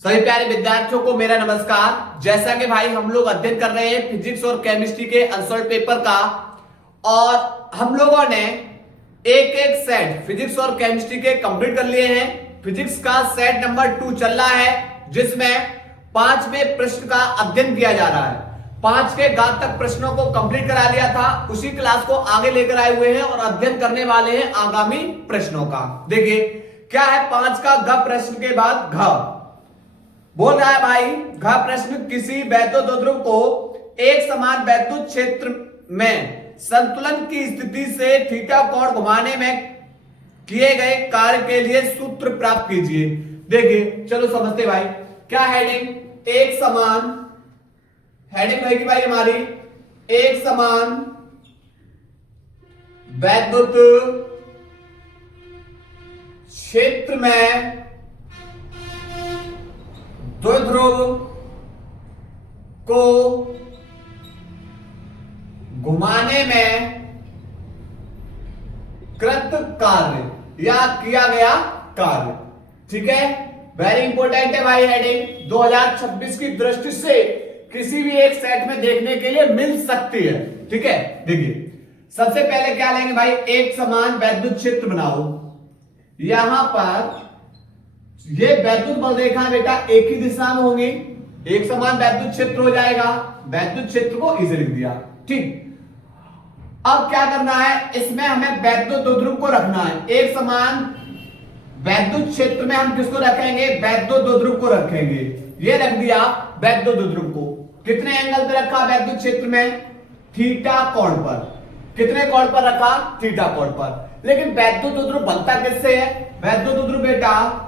सभी प्यारे विद्यार्थियों को मेरा नमस्कार। जैसा कि भाई हम लोग अध्ययन कर रहे हैं फिजिक्स और केमिस्ट्री के अनसॉल्व पेपर का, और हम लोगों ने एक एक सेट फिजिक्स और केमिस्ट्री के कंप्लीट कर लिए हैं। फिजिक्स का सेट नंबर 2 चल रहा है, जिसमें 5वें प्रश्न का अध्ययन किया जा रहा है। 5 के घात तक प्रश्नों को कंप्लीट करा लिया था, उसी क्लास को आगे लेकर आए हुए हैं और अध्ययन करने वाले हैं आगामी प्रश्नों का। देखिए क्या है 5 का घ प्रश्न के बाद घ बोल रहा है भाई। घ प्रश्न किसी वैद्युत ध्रुव को एक समान वैद्युत क्षेत्र में संतुलन की स्थिति से थीटा कोण घुमाने में किए गए कार्य के लिए सूत्र प्राप्त कीजिए। देखिए चलो समझते भाई। क्या हेडिंग एक समान, हेडिंग रहेगी भाई हमारी एक समान वैद्युत क्षेत्र में द्विध्रुव को घुमाने में कृत कार्य या किया गया कार्य। ठीक है, वेरी इंपॉर्टेंट है भाई। हेडिंग 2026 की दृष्टि से किसी भी एक सेट में देखने के लिए मिल सकती है। ठीक है, देखिए सबसे पहले क्या लेंगे भाई, एक समान वैद्युत क्षेत्र बनाओ। यहां पर ये वैद्युत बल रेखा बेटा एक ही दिशा में होंगी, एक समान वैद्युत क्षेत्र हो जाएगा। वैद्युत क्षेत्र को इसे लिख दिया। ठीक, अब क्या करना है, इसमें हमें वैद्युत द्विध्रुव को रखना है। एक समान वैद्युत क्षेत्र में हम किसको रखेंगे, वैद्युत द्विध्रुव को रखेंगे। ये रख दिया वैद्युत द्विध्रुव को। कितने एंगल पे रखा वैद्युत क्षेत्र में, थीटा कोण पर। कितने कोण पर रखा, थीटा कोण पर। लेकिन वैद्युत द्विध्रुव बनता किससे है, वैद्युत द्विध्रुव बेटा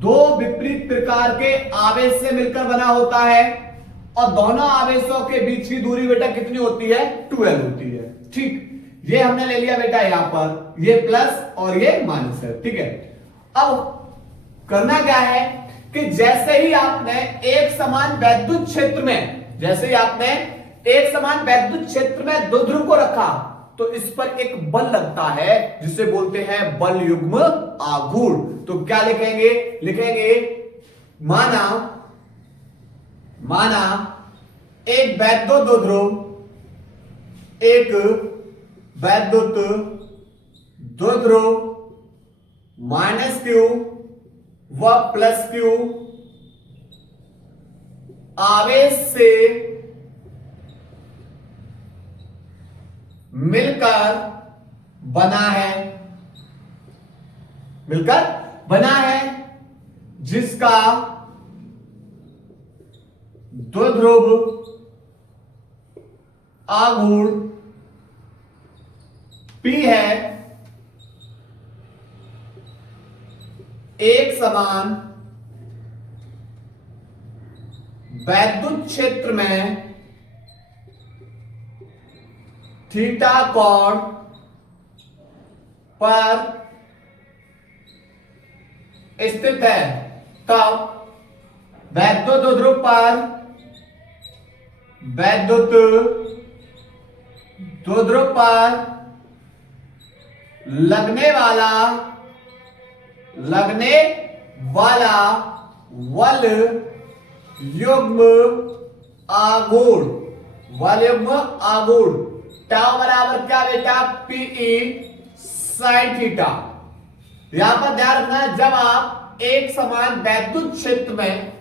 दो विपरीत प्रकार के आवेश से मिलकर बना होता है, और दोनों आवेशों के बीच की दूरी बेटा कितनी होती है, 2l होती है। ठीक, ये हमने ले लिया बेटा यहां पर, ये प्लस और ये माइनस है। ठीक है, अब करना क्या है कि जैसे ही आपने एक समान वैद्युत क्षेत्र में, जैसे ही आपने एक समान वैद्युत क्षेत्र में द्विध्रुव को रखा, तो इस पर एक बल लगता है जिसे बोलते हैं बल युग्म आघूर्ण। तो क्या लिखेंगे, लिखेंगे माना एक वैद्युत द्विध्रुव, एक वैद्युत द्विध्रुव माइनस क्यू व प्लस क्यू आवेश से मिलकर बना है, मिलकर बना है, जिसका द्विध्रुव आघूर्ण P है। एक समान वैद्युत क्षेत्र में थीटा कोण पर स्थित है। तब वैद्युत द्विध्रुव पर, वैद्युत द्विध्रुव पर लगने वाला बल युग्म आघूर्ण, बल युग्म आघूर्ण टाउ बराबर क्या बेटा, पीई साइन थीटा। यहां पर ध्यान रखना, जब आप एक समान वैद्युत क्षेत्र में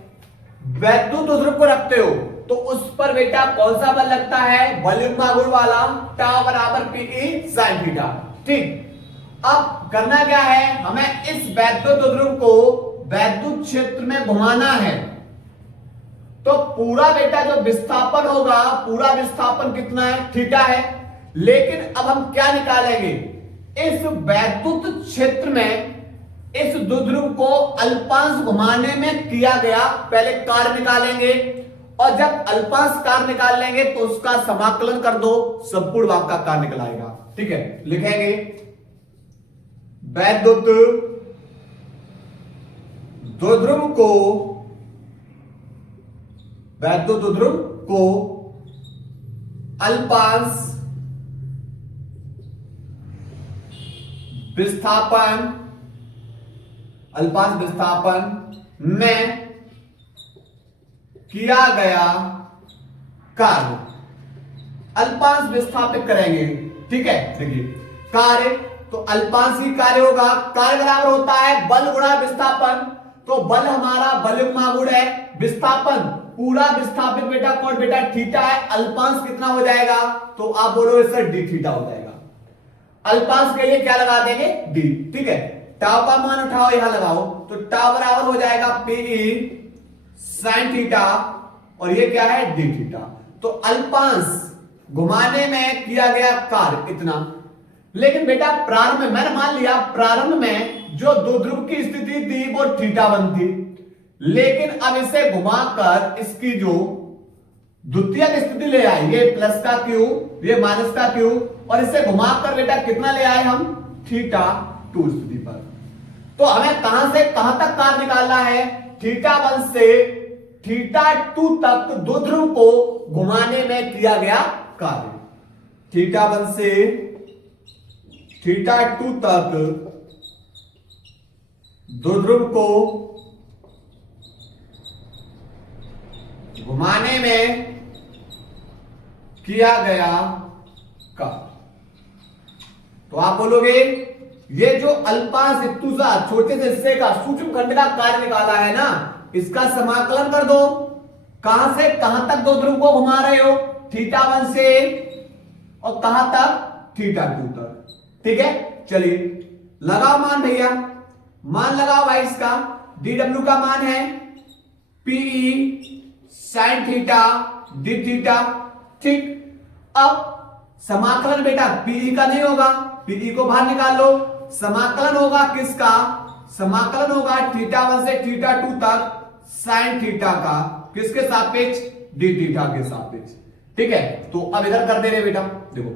वैद्युत द्विध्रुव को रखते हो तो उस पर बेटा कौन सा बल लगता है, बल युग्म आघूर्ण वाला, टाउ बराबर पीई साइन थीटा। ठीक, अब करना क्या है, हमें इस वैद्युत द्विध्रुव को वैद्युत क्षेत्र में घुमाना है। तो पूरा बेटा जो विस्थापन होगा, पूरा विस्थापन कितना है, थीटा है। लेकिन अब हम क्या निकालेंगे, इस वैद्युत क्षेत्र में इस द्विध्रुव को अल्पांश घुमाने में किया गया पहले कार्य निकालेंगे, और जब अल्पांश कार्य निकाल लेंगे तो उसका समाकलन कर दो, संपूर्ण भाग का कार्य निकल आएगा। ठीक है, लिखेंगे वैद्युत द्विध्रुव को अल्पांश विस्थापन में किया गया कार्य अल्पांश विस्थापित करेंगे। ठीक है, देखिए कार्य तो अल्पांशी कार्य होगा, कार्य बराबर होता है बल गुणा विस्थापन। तो बल हमारा बलयुग्मा गुण है विस्थापन, पूरा विस्थापित बेटा कौन बेटा थीटा है, अल्पांश कितना हो जाएगा, तो आप बोलोगे सर डी थीटा हो जाएगा। अल्पांश के लिए क्या लगा देंगे डी। ठीक है, टाउ का मान उठाओ यहां लगाओ, तो टाउ बराबर हो जाएगा पीई साइन थीटा और ये क्या है डी थीटा। तो अल्पांश घुमाने में किया गया कार्य इतना। लेकिन बेटा प्रारंभ में मैंने मान लिया प्रारंभ में जो दो ध्रुव की स्थिति थी वो θ1 थी, लेकिन अब इसे घुमाकर इसकी जो द्वितीय स्थिति ले आए, ये प्लस का क्यू ये माइनस का क्यू, और इसे घुमाकर बेटा कितना ले आए हम θ2 स्थिति पर। तो हमें कहां से कहां तक कार्य निकालना है, θ1 से θ2 तक दो ध्रुव को घुमाने में किया गया कार्य। θ1 से θ2 तक दो ध्रुव को घुमाने में किया गया कार्य। तो आप बोलोगे ये जो अल्पांश इत्तुसा छोटे से हिस्से का सूक्ष्म खंड का कार्य निकाला है ना, इसका समाकलन कर दो। कहां से कहां तक दो ध्रुव को घुमा रहे हो, θ1 से और कहां तक θ2 तक। ठीक है, चलिए लगाओ मान भैया, मान लगाओ भाई। इसका dw का मान है PE sine theta d theta. ठीक, अब समाकलन बेटा पीई का नहीं होगा, पीई को बाहर निकाल लो। समाकलन होगा किसका, समाकलन होगा θ1 से θ2 तक साइन थीटा का, किसके सापेक्ष डी थीटा के सापेक्ष। ठीक है, तो अब इधर कर दे रहे बेटा, देखो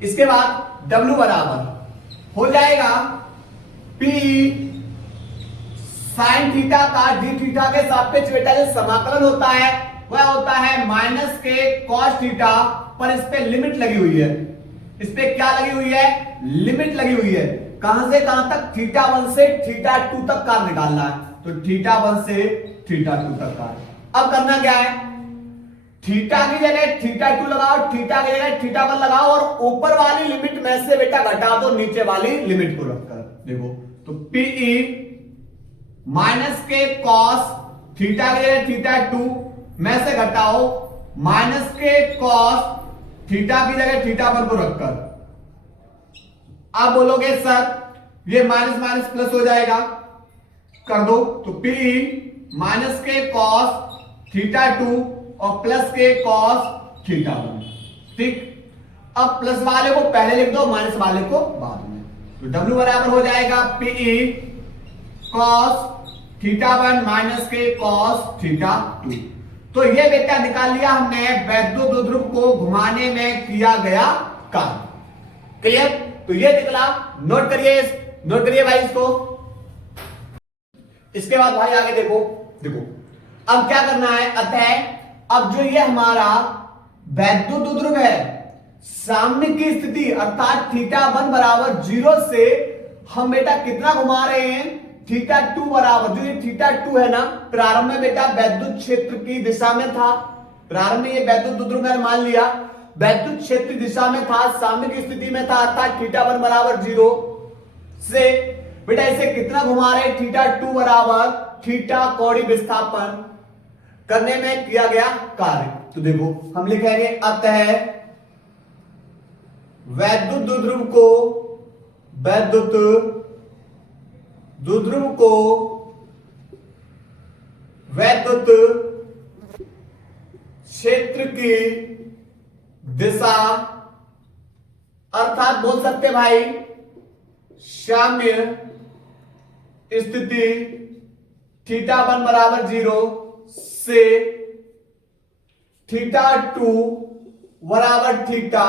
इसके बाद W बराबर हो जाएगा P साइन थीटा का डी थीटा के सापेक्ष बेटा जो समाकलन होता है वह होता है माइनस के कॉस थीटा, पर इस पे लिमिट लगी हुई है। इस पे क्या लगी हुई है, लिमिट लगी हुई है। कहां से कहां तक, θ1 से θ2 तक का निकालना है। तो θ1 से θ2 तक का। अब करना क्या है, थीटा की जगह θ2 लगाओ, थीटा की जगह θ1 लगाओ और ऊपर वाली लिमिट में से बेटा घटा दो नीचे वाली लिमिट को रखकर। देखो तो पीई माइनस के कॉस थीटा की जगह θ2 में से घटाओ माइनस के कॉस थीटा की जगह θ1 को रखकर। आप बोलोगे सर ये माइनस माइनस प्लस हो जाएगा, कर दो। तो पीई माइनस के कॉस θ2 और प्लस के कॉस θ1। ठीक, अब प्लस वाले को पहले लिख दो, माइनस वाले को बाद में। तो W बराबर हो जाएगा पीई कॉस θ1 माइनस के कॉस θ2। तो ये बेटा निकाल लिया हमने वैद्युत द्विध्रुव को घुमाने में किया गया कार्य। क्लियर, तो ये निकला, नोट करिए भाई इसको। इसके बाद भाई आगे देखो अब क्या करना है, अतः अब जो ये हमारा वैद्युत द्विध्रुव है साम्य की स्थिति अर्थात θ1 बराबर 0 से हम बेटा कितना घुमा रहे हैं, θ2 बराबर, जो ये θ2 है ना प्रारंभ में बेटा वैद्युत क्षेत्र की दिशा में था। प्रारंभ में ये वैद्युत द्विध्रुव मैंने मान लिया वैद्युत क्षेत्र दिशा में था, साम्य की स्थिति में था अर्थात θ1 बराबर 0 से बेटा इसे कितना घुमा रहे, θ2 बराबर थीटा कौड़ी विस्थापन करने में किया गया कार्य। तो देखो हम लिखेंगे अतः वैद्युत द्विध्रुव को वैद्युत क्षेत्र की दिशा अर्थात बोल सकते भाई साम्य स्थिति θ1 बराबर 0 से θ2 बराबर थीटा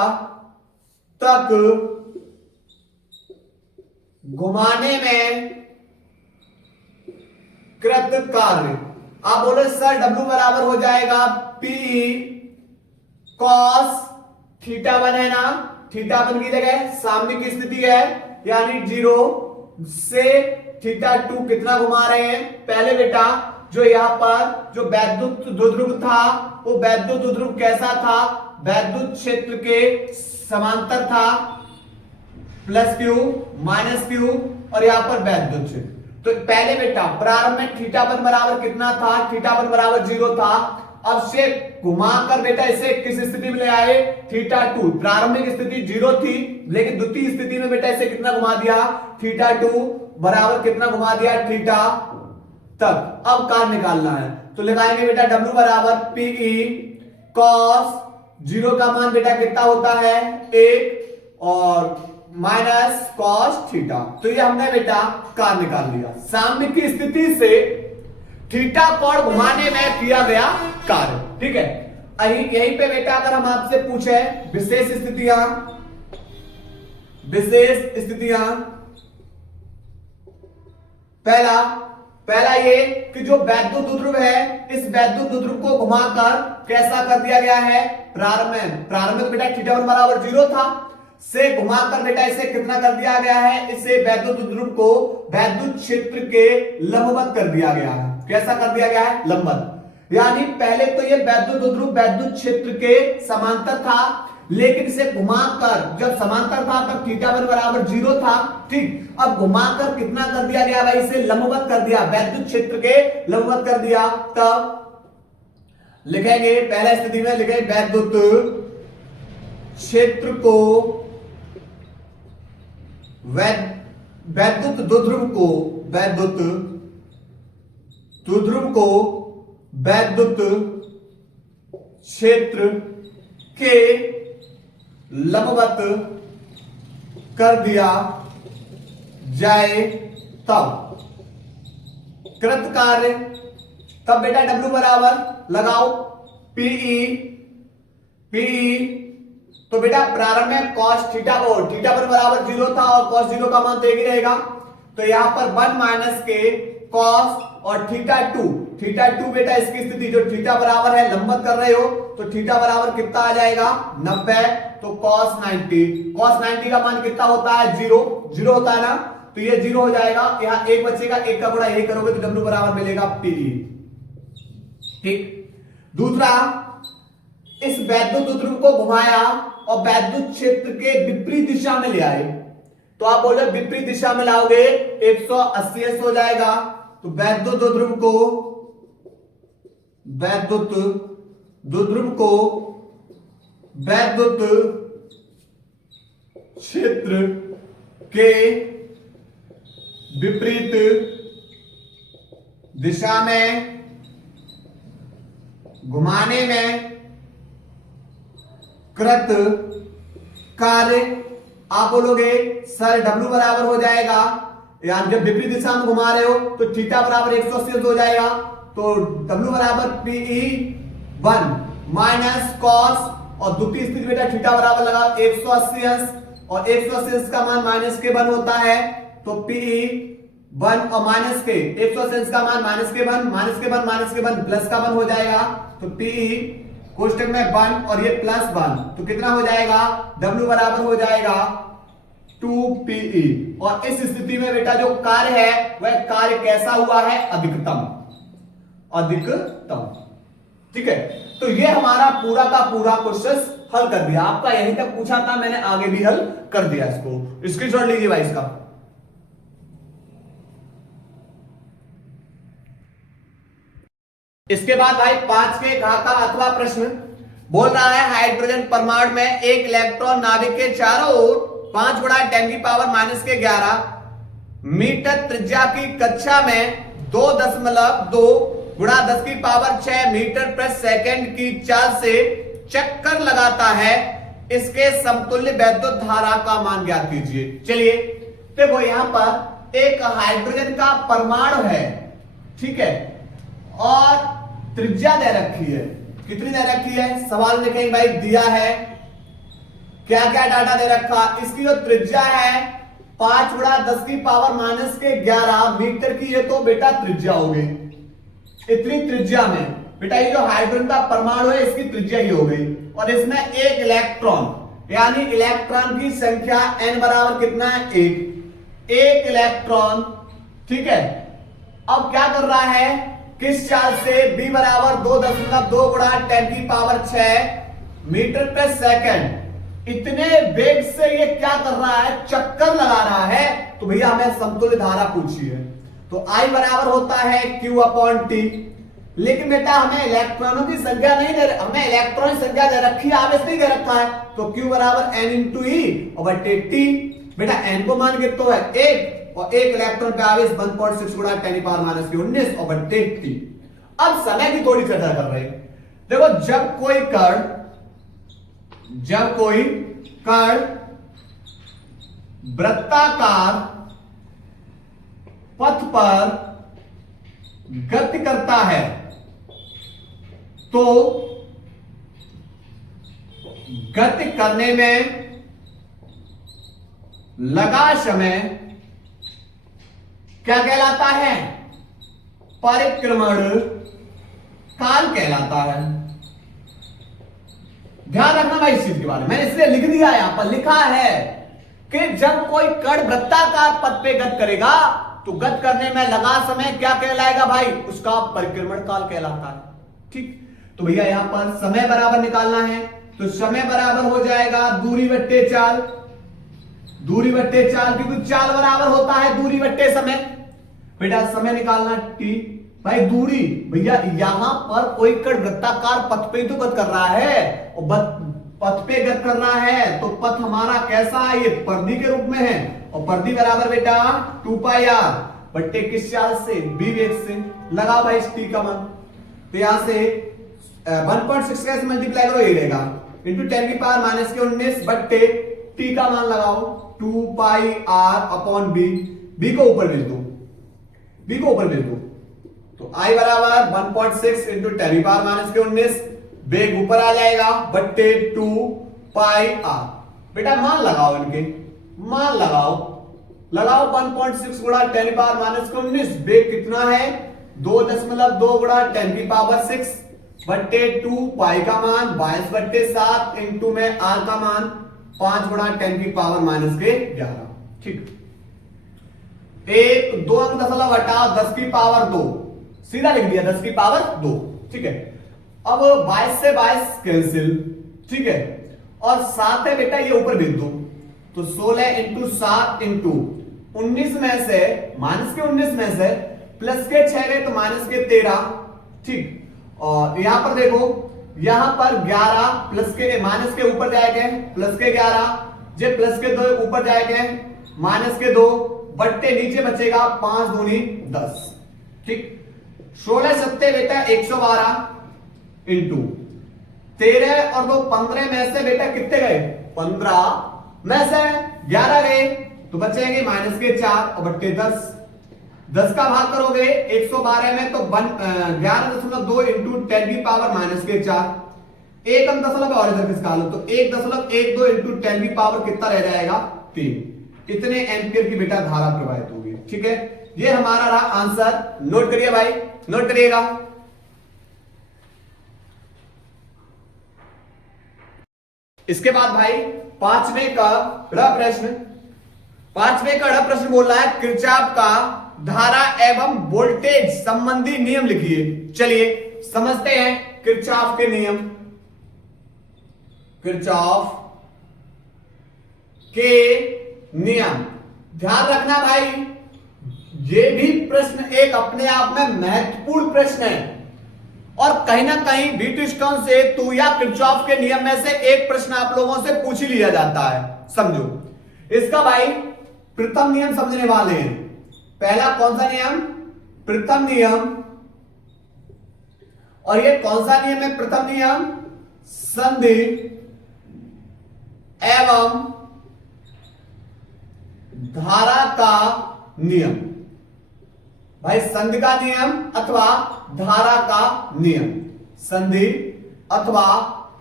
तक घुमाने में कृत कार्य। आप बोले सर W बराबर हो जाएगा P कॉस θ1 है ना, θ1 की जगह साम्य की स्थिति है यानी 0 से θ2 कितना घुमा रहे हैं, पहले बेटा जो यहाँ पर जो वैद्युत द्विध्रुव था वो वैद्युत द्विध्रुव कैसा था, वैद्युत क्षेत्र के समांतर था, प्लस क्यू माइनस क्यू, और यहाँ पर वैद्युत क्षेत्र। तो पहले बेटा प्रारंभ में θ1 बराबर कितना था, θ1 बराबर 0 था। अब से घुमाकर बेटा इसे किस स्थिति में ले आए, θ2। प्रारंभिक स्थिति 0 थी, लेकिन द्वितीय स्थिति में बेटा इसे कितना घुमा दिया, θ2 बराबर कितना घुमा दिया, θ तक। अब कार निकालना है तो लगाएंगे बेटा W बराबर PE cos 0 का मान बेटा कितना होता है 1 और माइनस cos थीटा। तो ये हमने बेटा कार निकाल लिया। साम्य की स्थिति से थीटा कोण घुमाने में किया गया कार्य। ठीक है, यहीं पे बेटा अगर हम आपसे पूछे विशेष स्थितियां पहला ये कि जो वैद्युत द्विध्रुव है, इस वैद्युत द्विध्रुव को घुमाकर कैसा कर दिया गया है, प्रारंभ में बेटा θ1 बराबर 0 था, से घुमाकर बेटा इसे कितना कर दिया गया है, इसे वैद्युत द्विध्रुव को वैद्युत क्षेत्र के लंबवत कर दिया गया है। कैसा कर दिया गया है, लंबवत। यानी पहले तो ये वैद्युत द्विध्रुव वैद्युत क्षेत्र के समांतर था, लेकिन इसे घुमाकर, जब समांतर था तब θ1 बराबर 0 था। ठीक, अब घुमाकर कितना कर दिया गया भाई, इसे लंबवत कर दिया, वैद्युत क्षेत्र के लंबवत कर दिया। तब लिखेंगे पहला स्थिति में लिखेंगे वैद्युत क्षेत्र को वैद्युत द्विध्रुव को वैद्युत क्षेत्र के लंबवत कर दिया जाए तब कृत कार्य। तब बेटा W बराबर लगाओ PE तो बेटा प्रारंभ में cos θ1 बराबर 0 था और cos 0 का मान तो एक ही रहेगा, तो यहां पर 1 माइनस के cos और θ2 बेटा इसकी स्थिति जो θ बराबर है लंबवत कर रहे हो तो θ बराबर कितना आ जाएगा 90, तो cos 90 का मान कितना होता है 0 होता है ना, तो ये 0 हो जाएगा, यहां एक बचेगा, एक का गुणा यही करोगे तो W बराबर मिलेगा PE। ठीक, दूसरा इस वैद्युत द्विध्रुव को घुमाया और वैद्युत क्षेत्र के विपरीत दिशा में ले आए, तो आप बोले विपरीत दिशा में लाओगे 180 हो जाएगा। तो वैद्युत द्विध्रुव को वैद्युत क्षेत्र के विपरीत दिशा में घुमाने में कृत कार्य, आप बोलोगे सर W बराबर हो जाएगा, यानी जब विपरीत दिशा में घुमा रहे हो तो θ बराबर 180 हो जाएगा, तो W बराबर PE 1 माइनस cos, और द्वितीय स्थिति बेटा θ बराबर लगा 180 और 180 का मान माइनस के 1 होता है, तो PE 1 और माइनस के 180 का मान माइनस के 1 प्लस का 1 हो जाएगा, तो PE कोष्टक में 1 और ये प्लस 1, तो कितना हो जाएगा W बराबर हो जाएगा 2PE। और इस स्थिति में बेटा जो कार्य है वह कार्य कैसा हुआ है, अधिकतम। ठीक है, तो ये हमारा पूरा का पूरा क्वेश्चन हल कर दिया। आपका यहीं तक पूछा था, मैंने आगे भी हल कर दिया। इसको स्क्रीनशॉट लीजिए भाई इसका। इसके बाद भाई 5वें घा का अथवा प्रश्न बोल रहा है, हाइड्रोजन परमाणु में एक इलेक्ट्रॉन नाभिक के चारों ओर 5 गुणा 10⁻⁻11 मीटर त्रिज्या की कक्षा में 2.2 गुणा 10⁻6 मीटर प्रति सेकंड की चाल से चक्कर लगाता है, इसके समतुल्य वैद्युत धारा का मान ज्ञात कीजिए। चलिए देखो, यहां पर एक हाइड्रोजन का परमाणु है, ठीक है, और त्रिज्या दे रखी है। कितनी दे रखी है, सवाल लिखेंगे भाई, दिया है क्या क्या डाटा दे रखा। इसकी जो त्रिज्या है 5 गुणा 10⁻11 मीटर की, ये तो बेटा त्रिज्या हो गई। इतनी त्रिज्या में बेटा ये जो हाइड्रोजन का परमाणु है इसकी त्रिज्या ही हो गई, और इसमें एक इलेक्ट्रॉन, यानी इलेक्ट्रॉन की संख्या n बराबर कितना है, एक इलेक्ट्रॉन। ठीक है, अब क्या कर रहा है, किस चाल से b बराबर 2.2 गुणा 10⁶ मीटर पर सेकंड, इतने वेग से ये क्या कर रहा है, चक्कर लगा रहा है। तो भैया हमें समतुल्य धारा पूछी है, तो I बराबर होता है Q/T। लेकिन बेटा हमें इलेक्ट्रॉनों की संख्या नहीं दे, हमें इलेक्ट्रॉन की संख्या दे रखी है, आवेश नहीं दे रखा है। तो Q बराबर N/E/T। बेटा N को मान कितना है 1, और 1 इलेक्ट्रॉन पे आवेश 1.6 गुणा 10⁻⁻⁰ अब समय की थोड़ी चर्चा कर रहे हैं। देखो जब कोई कण वृत्ताकार पथ पर गति करता है तो गति करने में लगा समय क्या कहलाता है, परिक्रमण काल कहलाता है। ध्यान रखना भाई इस चीज के बारे में, मैंने इसलिए लिख दिया, यहां पर लिखा है कि जब कोई कण वृत्ताकार पथ पे गति करेगा तो गति करने में लगा समय क्या कहलाएगा भाई, उसका परिक्रमण काल कहलाता है। ठीक, तो भैया यहां पर समय बराबर निकालना है, तो समय बराबर हो जाएगा दूरी बट्टे चाल, दूरी बट्टे चाल, क्योंकि चाल बराबर होता है दूरी बट्टे समय। बेटा समय निकालना t, भाई दूरी, भैया यहां पर कोई कण वृत्ताकार पथ पे तो गति कर रहा है, और पथ पे गति कर रहा है तो पथ हमारा कैसा है, ये परिधि के रूप में है, और परिधि बराबर बेटा 2πr बट्टे किस चाल से, b वेग से। लगाओ भाई इस t का मान, तो यहां से 1.6 कैसे मल्टीप्लाई करो, ये रहेगा इंटू 10⁻⁻⁹ बट्टे t का मान लगाओ 2πr/b, b को ऊपर भेज दो, b को ऊपर भेज दो, तो I बराबर 1.6 इंटू 10⁻⁻⁹ वेग ऊपर आ जाएगा बट्टे 2πr। बेटा मान लगाओ, इनके मान लगाओ 1.6 गुणा 10⁻⁻⁹, वेग कितना है 2.2 गुणा 10⁻⁶ बट्टे 2π का मान 22/7 इंटू में r का मान 5 गुणा 10⁻⁻11। ठीक, 2 अंक दशमलव हटाओ 10⁻2, सीधा लिख दिया 10⁻2। ठीक है, अब 22 से 22 कैंसिल, ठीक है, और 7 है बेटा ये ऊपर भेज दो, तो 16 इंटू 7 इंटू 19 में से -19 में से प्लस के 6 गए तो -13। ठीक, और यहां पर देखो, यहां पर 11 प्लस के माइनस के ऊपर जाएंगे प्लस के 11, जे प्लस के 2 ऊपर जाएंगे माइनस के 2 बट्टे नीचे बचेगा 5 दूनी 10। ठीक, 16 सत्ते बेटा 112 इंटू 13 और 2 15 में से बेटा कितने गए 15 में से 11 गए तो बचेंगे माइनस के 4 और बट्टे 10। 10 का भाग करोगे 112 में तो 11.2 इंटू 10⁻⁻4, एक अंक दशमलव और इधर किसका लो तो 1.12 इंटू 10 कितना रह जाएगा 3। इतने एम्पियर की बेटा धारा प्रवाहित होगी। ठीक है, ये हमारा रहा आंसर। नोट करिए भाई, नोट करिएगा। इसके बाद भाई पांचवें का प्रश्न बोल रहा है किरचॉफ का धारा एवं वोल्टेज संबंधी नियम लिखिए। चलिए समझते हैं किरचॉफ के नियम। किरचॉफ के नियम ध्यान रखना भाई, ये भी प्रश्न एक अपने आप में महत्वपूर्ण प्रश्न है और कहीं ना कहीं व्हीटस्टोन से तो या किरचॉफ के नियम में से एक प्रश्न आप लोगों से पूछ ही लिया जाता है। समझो इसका भाई प्रथम नियम समझने वाले हैं। पहला कौन सा नियम? प्रथम नियम। और ये कौन सा नियम है? प्रथम नियम संधि एवं धारा का नियम। भाई संधि का नियम अथवा धारा का नियम। संधि अथवा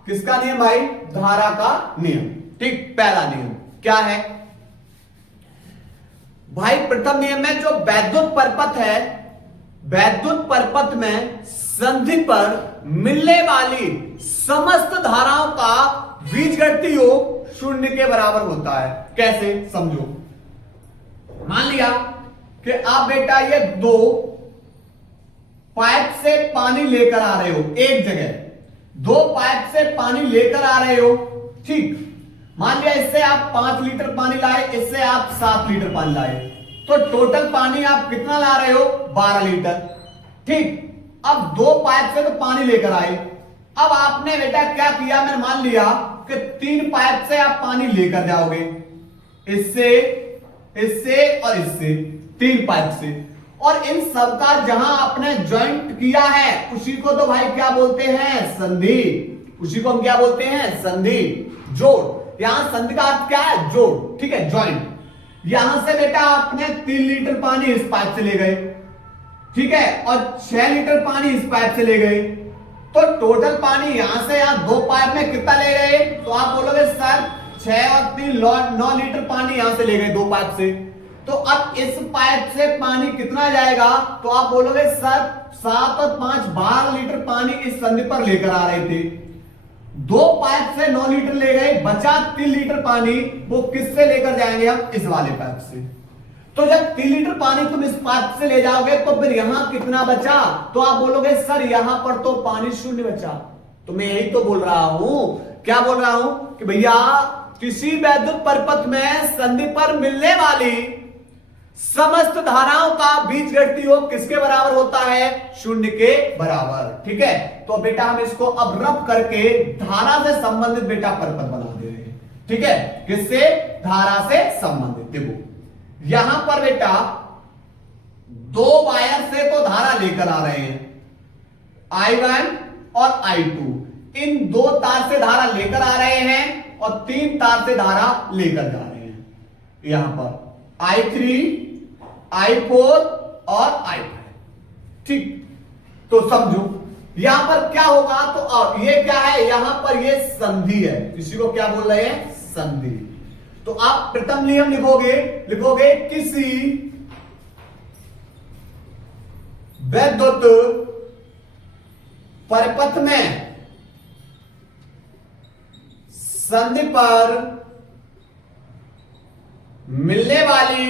किसका नियम भाई? धारा का नियम। ठीक, पहला नियम क्या है भाई? प्रथम नियम में जो वैद्युत परपथ है, वैद्युत परपथ में संधि पर मिलने वाली समस्त धाराओं का बीजगणितीय योग शून्य के बराबर होता है। कैसे? समझो, मान लिया कि आप बेटा ये दो पाइप से पानी लेकर आ रहे हो एक जगह, दो पाइप से पानी लेकर आ रहे हो, ठीक। मान लिया इससे आप 5 लीटर पानी लाए, इससे आप 7 लीटर पानी लाए, तो टोटल पानी आप कितना ला रहे हो? 12 लीटर, ठीक। अब दो पाइप से तो पानी लेकर आए, अब आपने बेटा क्या किया, मैंने मान लिया कि 3 पाइप से आप पानी लेकर जाओगे, इससे, इससे और इससे, 3 पाइप से, और इन सबका जहां आपने ज्वाइंट किया है उसी को तो भाई क्या बोलते हैं? संधि। उसी को हम क्या बोलते हैं? संधि, जोड़। यहां संधि का अर्थ क्या है? जोड़, ठीक है, ज्वाइंट। यहां से बेटा आपने 3 लीटर पानी इस पाइप से ले गए, ठीक है, और 6 लीटर पानी इस पाइप से ले गए, तो टोटल पानी यहां से यहां 2 पाइप में कितना ले गए? तो आप बोलोगे सर 6 और 3 9 लीटर पानी यहां से ले गए 2 पाइप से, तो अब इस पाइप से पानी कितना जाएगा? तो आप बोलोगे सर 7 और 5 12 लीटर पानी इस संधि पर लेकर आ रहे थे, 2 पाइप से 9 लीटर ले गए, बचा 3 लीटर पानी, वो किससे लेकर जाएंगे हम? इस वाले पाइप से। तो जब 3 लीटर पानी तुम इस पाइप से ले जाओगे तो फिर यहां कितना बचा? तो आप बोलोगे सर यहां पर तो पानी शून्य बचा। तो मैं यही तो बोल रहा हूं, क्या बोल रहा हूं कि भैया किसी वैद्युत परिपथ में संधि पर मिलने वाली समस्त धाराओं का बीजगणितीय योग किसके बराबर होता है? शून्य के बराबर, ठीक है। तो बेटा हम इसको अब रब करके धारा से संबंधित बेटा परिपथ बना दे रहे हैं, ठीक है। किससे? धारा से संबंधित। देखो यहां पर बेटा 2 वायर से तो धारा लेकर आ रहे हैं, I1 और I2, इन 2 तार से धारा लेकर आ रहे हैं और 3 तार से धारा लेकर जा रहे हैं। यहां पर I3, I4 और I5, ठीक। तो समझो यहां पर क्या होगा, तो अब ये क्या है? यहां पर ये संधि है, इसी को क्या बोल रहे हैं? संधि। तो आप प्रथम नियम लिखोगे किसी वैद्युत परिपथ में संधि पर मिलने वाली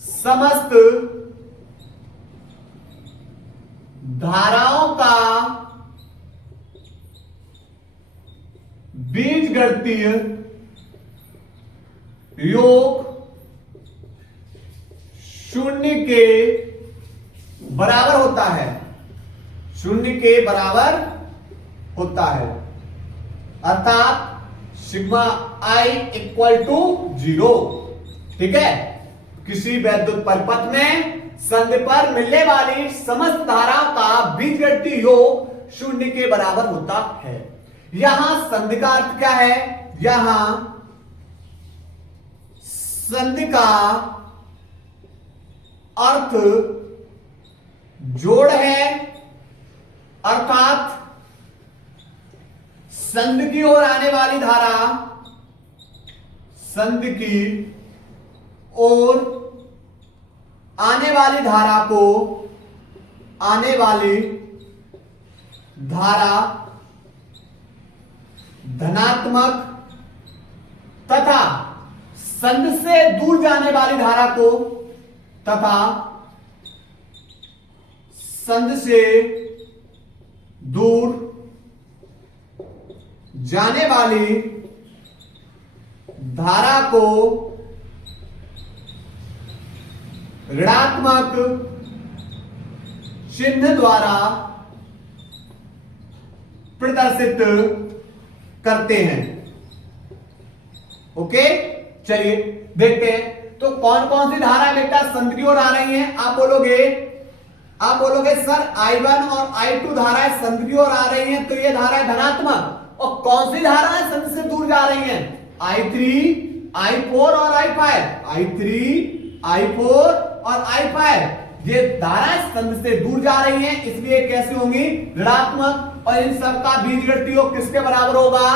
समस्त धाराओं का बीजगणितीय योग शून्य के बराबर होता है, शून्य के बराबर होता है, अर्थात सिग्मा आई इक्वल टू 0, ठीक है। किसी वैद्युत परिपथ में संधि पर मिलने वाली समस्त धाराओं का बीजगणितीय योग शून्य के बराबर होता है। यहां संधि का अर्थ क्या है? यहां संधि का अर्थ जोड़ है, अर्थात संधि की ओर आने वाली धारा संधि की ओर आने वाली धारा को आने वाली धारा धनात्मक तथा संधि से दूर जाने वाली धारा को तथा संधि से दूर जाने वाली धारा को ऋणात्मक चिन्ह द्वारा प्रदर्शित करते हैं। ओके, चलिए देखते हैं तो कौन कौन सी धारा बेटा संधि की ओर आ रही हैं। आप बोलोगे सर I1 और I2 धाराएं संधि की ओर आ रही हैं, तो ये धारा है धनात्मक। और कौन सी धारा है संधि से दूर जा रही हैं? I3, I4 और I5, I3, I4 और I5 ये धाराएं संधि से दूर जा रही हैं, इसलिए कैसे होंगी? ऋणात्मक। और इन सबका बीजगणितीय योग किसके बराबर होगा?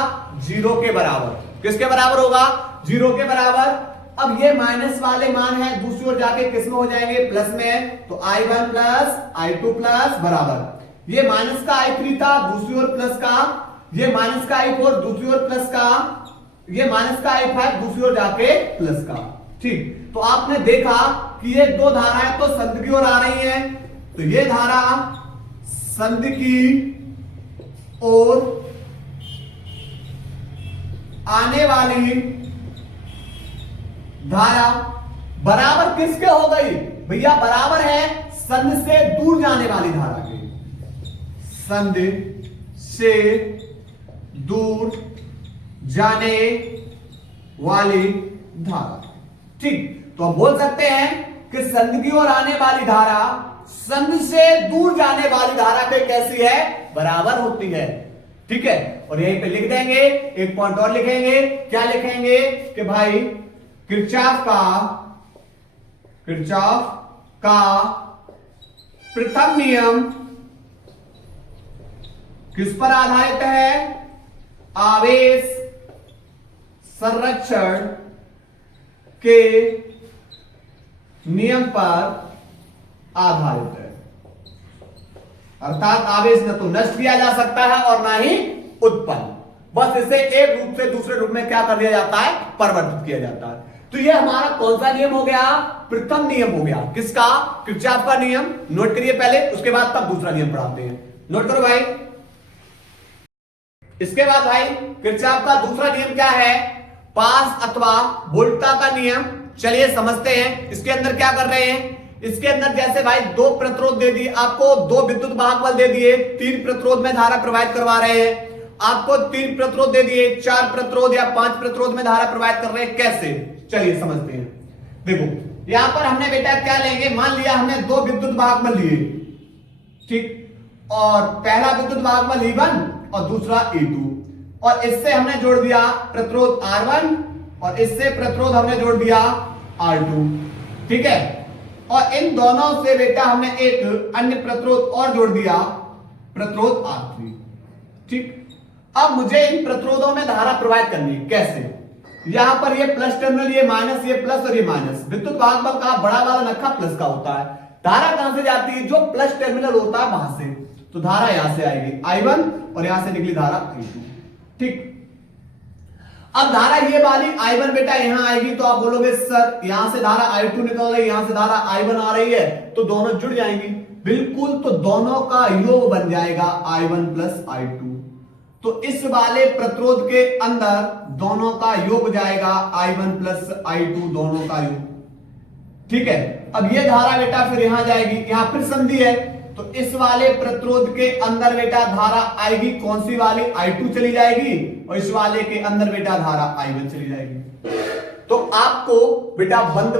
0 के बराबर। किसके बराबर होगा? 0 के बराबर। अब ये माइनस वाले मान है, दूसरी ओर जाके किस में हो जाएंगे? प्लस में। तो I1 प्लस I2 प्लस बराबर, ये माइनस का I3 था, दूसरी ओर प्लस का, ये माइनस का I4 दूसरी ओर प्लस का, ये माइनस का I5 दूसरी ओर जाके प्लस का, ठीक। तो आपने देखा कि ये दो धाराएं तो संधि की ओर आ रही हैं, तो ये धारा संधि की ओर आने वाली धारा बराबर किसके हो गई भैया? बराबर है संधि से दूर जाने वाली धारा के। संधि से दूर जाने वाली धारा। ठीक, तो हम बोल सकते हैं कि संधि की ओर आने वाली धारा संधि से दूर जाने वाली धारा के कैसी है? बराबर होती है। ठीक है, और यहीं पे लिख देंगे, एक पॉइंट और लिखेंगे। क्या लिखेंगे कि भाई किरचॉफ का प्रथम नियम किस पर आधारित है? आवेश संरक्षण के नियम पर आधारित है। अर्थात आवेश न तो नष्ट किया जा सकता है और ना ही उत्पन्न, बस इसे एक रूप से दूसरे रूप में क्या कर दिया जाता है? परिवर्तित किया जाता है। तो यह हमारा कौन सा नियम हो गया? प्रथम नियम हो गया। किसका? किरचॉफ का नियम। नोट करिए पहले, उसके बाद तब दूसरा नियम पढ़ाते हैं। नोट करो भाई। इसके बाद भाई किरचॉफ का दूसरा नियम क्या है? पास अथवा वोल्टा का नियम। चलिए समझते हैं। इसके अंदर क्या कर रहे हैं? इसके अंदर जैसे भाई दो प्रतिरोध दे दिए आपको, दो विद्युत वाहक बल दे दिए, 3 प्रतिरोध में धारा प्रवाहित करवा रहे हैं। आपको 3 प्रतिरोध दे दिए, 4 प्रतिरोध या 5 प्रतिरोध में धारा प्रवाहित कर रहे हैं। कैसे? चलिए समझते हैं। देखो यहां पर हमने बेटा क्या लेंगे? मान लिया हमने 2 विद्युत वाहक बल लिए, ठीक, और पहला विद्युत वाहक बल E1 और दूसरा E2, और इससे हमने जोड़ दिया प्रतिरोध R1 और इससे प्रतिरोध हमने जोड़ दिया R2। ठीक है, और इन दोनों से बेटा हमने एक अन्य प्रतिरोध और जोड़ दिया, प्रतिरोध R3। ठीक, अब मुझे इन प्रतिरोधों में धारा प्रवाहित करनी है। कैसे? यहां पर ये प्लस टर्मिनल, ये माइनस, ये प्लस और ये माइनस। विद्युत वाहक बल का बड़ा वाला नक्शा प्लस का होता है। धारा कहां से जाती है? जो प्लस टर्मिनल होता है वहां से। तो धारा यहां से आएगी I1 और यहां से निकली धारा I2। ठीक, अब धारा ये वाली I1 बेटा यहां आएगी, तो आप बोलोगे सर यहां से धारा I2 निकल रही है, यहां से धारा I1 आ रही है, तो दोनों जुड़ जाएंगी। बिल्कुल, तो दोनों का योग बन जाएगा I1 प्लस I2। तो इस वाले प्रतिरोध के अंदर दोनों का योग हो जाएगा I1 प्लस I2, दोनों का योग। ठीक है, अब ये धारा बेटा फिर यहां जाएगी, यहां फिर संधि है, तो इस वाले प्रतिरोध के अंदर बेटा धारा आएगी, कौन सी वाली? I2 चली जाएगी, और इस वाले के अंदर बेटा धारा I1 चली जाएगी। तो आपको बेटा बंद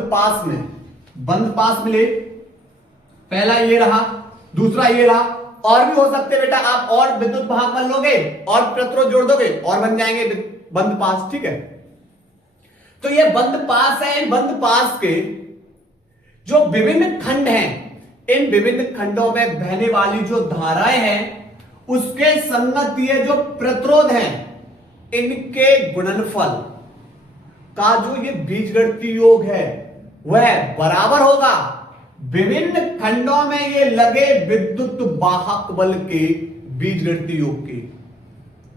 पास मिले। पहला ये रहा, दूसरा ये रहा, और भी हो सकते बेटा आप और विद्युत वाहक बल लोगे और प्रतिरोध जोड़ दोगे और बन जाएंगे बंद पास। ठीक है, तो ये बंद पास है। बंद पास के जो विभिन्न खंड हैं, इन विभिन्न खंडों में बहने वाली जो धाराएं हैं उसके संगत ये जो प्रतिरोध हैं, इनके गुणनफल का जो ये बीजगणितीय योग है वह बराबर होगा विभिन्न खंडों में ये लगे विद्युत वाहक बल के बीजगणितीय योग के।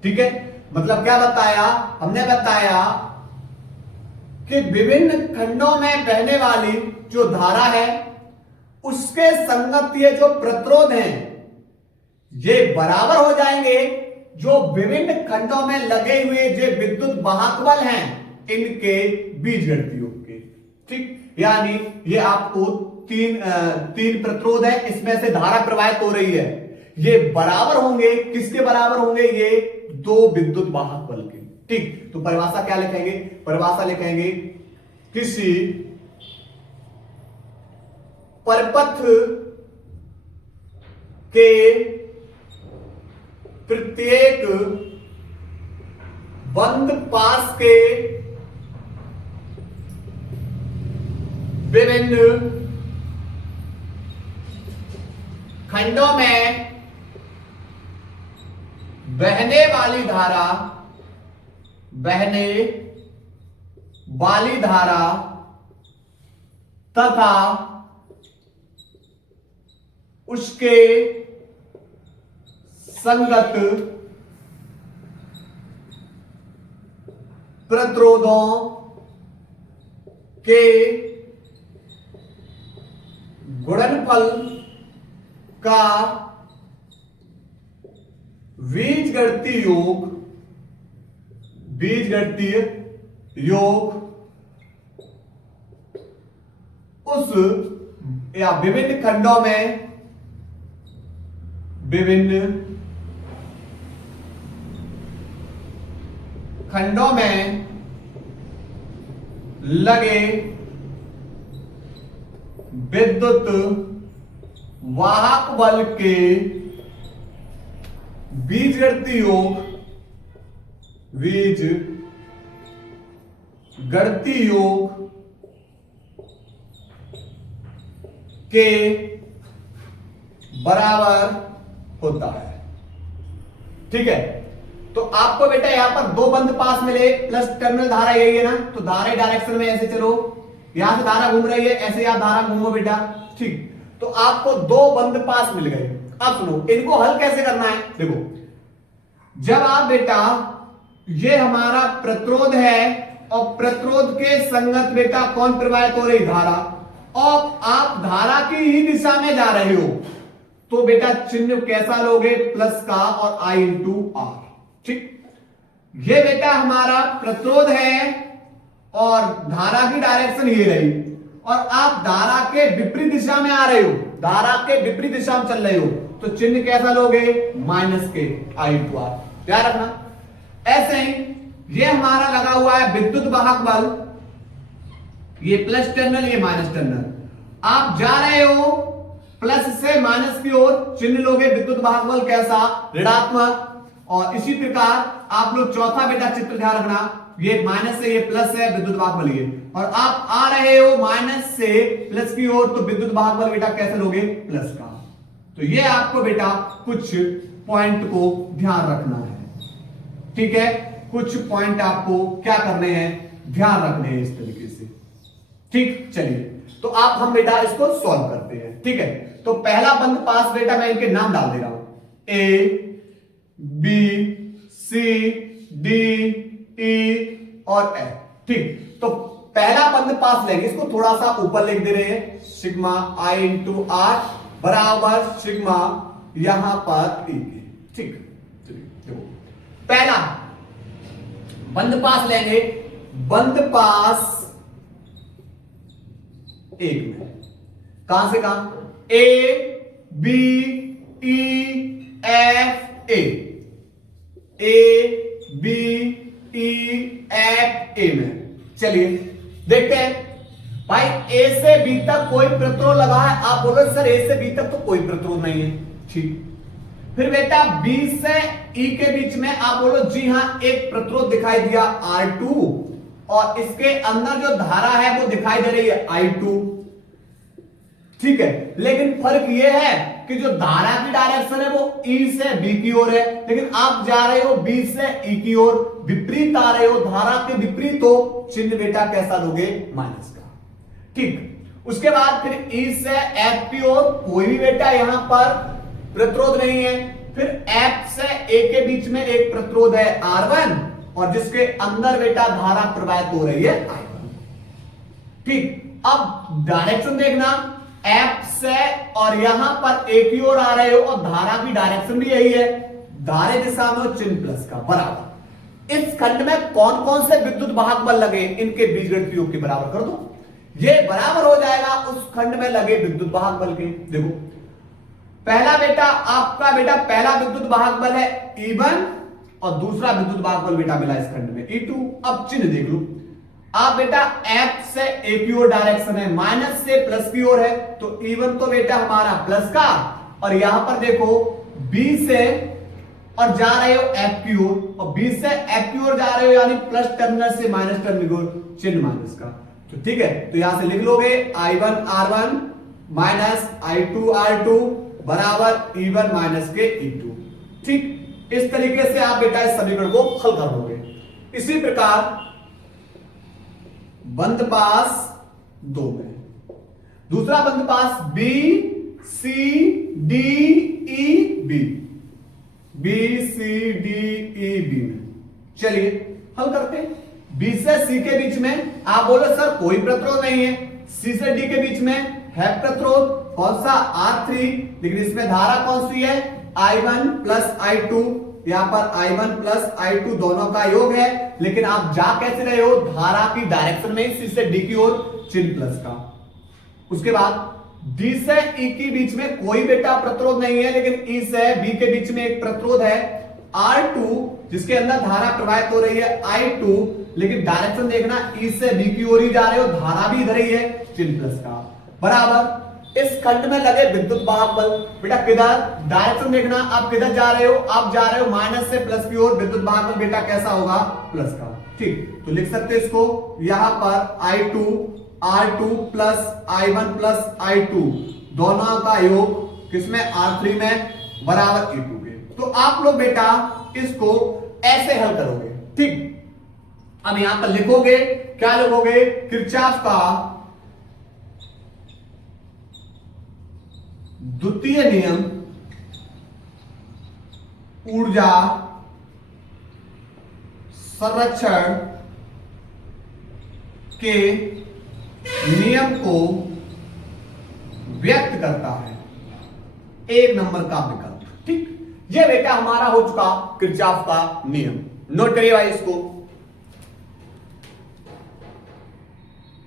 ठीक है, मतलब क्या बताया हमने? बताया कि विभिन्न खंडों में बहने वाली जो धारा है उसके संगत ये जो प्रतिरोध हैं ये बराबर हो जाएंगे जो विभिन्न खंडों में लगे हुए जो विद्युत वाहक बल हैं इनके बीजगणितीय योग के। ठीक, यानी ये आपको तीन प्रतिरोध है, इसमें से धारा प्रवाहित हो रही है, ये बराबर होंगे। किसके बराबर होंगे? ये 2 विद्युत वाहक बल के। ठीक, तो परिभाषा क्या लिखेंगे? परिभाषा लिखेंगे किसी परिपथ के प्रत्येक बंद पास के विभिन्न खंडों में बहने वाली धारा तथा उसके संगत प्रतिरोधों के गुणनफल का बीजगणितीय योग उस या विभिन्न खंडों में लगे विद्युत वाहक बल के बीजगणितीय योग के बराबर होता है। ठीक है, तो आपको बेटा यहां पर दो बंद पास मिले, प्लस टर्मिनल धारा यही है ना, तो धारा डायरेक्शन में ऐसे चलो, यहां से धारा घूम रही है, ऐसे आप धारा घूमो बेटा। ठीक, तो आपको दो बंद पास मिल गए। अब सुनो, इनको हल कैसे करना है। देखो, जब आप बेटा ये हमारा प्रतिरोध है और प्रतिरोध के संगत बेटा कौन प्रवाहित हो रही, धारा, और आप धारा की ही दिशा में जा रहे हो, तो बेटा चिन्ह कैसा लोगे, प्लस का और I इंटू आर। ठीक, ये बेटा हमारा प्रतिरोध है और धारा की डायरेक्शन ये रही, और आप धारा के विपरीत दिशा में आ रहे हो, धारा के विपरीत दिशा में चल रहे हो, तो चिन्ह कैसा लोगे, माइनस के I इंटू आर। ध्यान रखना। ऐसे ही ये हमारा लगा हुआ है विद्युत वाहक बल, ये प्लस टर्मिनल, ये माइनस टर्मिनल, आप जा रहे हो प्लस से माइनस की ओर, चिन्ह लोगे विद्युत वाहक बल कैसा, ऋणात्मक। और इसी प्रकार आप लोग चौथा बेटा चित्र ध्यान रखना, ये माइनस से ये प्लस है, विद्युत वाहक बल ये, और आप आ रहे हो माइनस से प्लस की ओर, तो विद्युत वाहक बल बेटा कैसे लोगे, प्लस का। तो ये आपको बेटा कुछ पॉइंट को ध्यान रखना है। ठीक है, कुछ पॉइंट आपको क्या करने हैं, ध्यान रखने हैं इस तरीके से। ठीक, चलिए तो आप हम बेटा इसको सॉल्व करते हैं। ठीक है, तो पहला बंद पास बेटा मैं इनके नाम डाल दे रहा हूं, A B C D E और एफ। ठीक, तो पहला बंद पास लेंगे, इसको थोड़ा सा ऊपर लिख दे रहे हैं, सिग्मा I इंटू आर बराबर सिग्मा यहां पर ई। ठीक, चलिए देखो, पहला बंद पास लेंगे, बंद पास एक में, कहां से कहां, A B E F A B E F A में। चलिए देखते हैं भाई, ए से बी तक कोई प्रतिरोध लगा है, आप बोलो सर ए से बी तक तो कोई प्रतिरोध नहीं है। ठीक, फिर बेटा बी से ई के बीच में आप बोलो जी हां, एक प्रतिरोध दिखाई दिया R2, और इसके अंदर जो धारा है वो दिखाई दे रही है I2। ठीक है, लेकिन फर्क ये है कि जो धारा की डायरेक्शन है वो E से B की ओर है, लेकिन आप जा रहे हो B से E की ओर, विपरीत आ रहे हो, धारा के विपरीत हो, चिन्ह बेटा कैसा लोगे, माइनस का। ठीक, उसके बाद फिर E से F की ओर कोई भी बेटा यहां पर प्रतिरोध नहीं है, फिर F से A के बीच में एक प्रतिरोध है R1, और जिसके अंदर बेटा धारा प्रवाहित हो रही है I1। ठीक, अब डायरेक्शन देखना, F से और यहां पर A की ओर आ रहे हो, और धारा की डायरेक्शन भी यही है, धारे दिशा में चिन्ह प्लस का बराबर। इस खंड में कौन कौन से विद्युत वाहक बल लगे, इनके बीजगणितीय योग के बराबर कर दो, ये बराबर हो जाएगा उस खंड में लगे विद्युत वाहक बल के। देखो, पहला बेटा आपका बेटा पहला विद्युत वाहक बल है E1, और दूसरा विद्युत वाहक बल बेटा मिला इस खंड में E2। अब चिन्ह देख लो, आप बेटा F से A की ओर डायरेक्शन है, माइनस से प्लस की ओर है, तो E1 तो बेटा हमारा प्लस का, और यहां पर देखो B से और जा रहे हो F की ओर, और B से F की ओर जा रहे हो, यानी प्लस टर्मिनल से माइनस टर्मिनल की ओर, चिन्ह माइनस का। तो ठीक है, तो यहां से लिख लोगे I1 R1 minus I2 R2 बराबर E1 माइनस के E2। ठीक, इस तरीके से आप बेटा इस समीकरण को हल कर लोगे। इसी प्रकार बंद पास 2 में, दूसरा बंद पास B C D E B, B C D E B में। चलिए हल करते हैं। B से C के बीच में आप बोलो सर कोई प्रतिरोध नहीं है, C से D के बीच में है प्रतिरोध कौन सा R3, लेकिन इसमें धारा कौन सी है I1 प्लस I2, यहां पर I1 प्लस I2 दोनों का योग है, लेकिन आप जा कैसे रहे हो धारा की डायरेक्शन में, C से D की ओर चिन्ह प्लस का। उसके बाद D से E के बीच में कोई बेटा प्रतिरोध नहीं है, लेकिन E से B के बीच में एक प्रतिरोध है R2 जिसके अंदर धारा प्रवाहित हो रही है I2, लेकिन डायरेक्शन देखना E से B की ओर ही जा रहे हो, धारा भी इधर ही है चिन्ह प्लस का। बराबर इस खंड में लगे विद्युत वाहक बल बेटा किधर, डायरेक्शन देखना आप किधर जा रहे हो, आप जा रहे हो माइनस से प्लस की ओर, विद्युत वाहक बल बेटा कैसा होगा प्लस का। ठीक, तो लिख सकते हैं इसको यहां पर I2 R2 plus I1 plus I2 दोनों का योग किसमें R3 में बराबर E2 के। तो आप लोग बेटा इसको ऐसे हल करोगे। ठीक, अब यहां पर लिखोगे क्या लिखोगे, किरचॉफ का द्वितीय नियम ऊर्जा संरक्षण के नियम को व्यक्त करता है, एक नंबर का विकल्प। ठीक, ये बेटा हमारा हो चुका किरचॉफ का नियम। नोट करिए भाई इसको।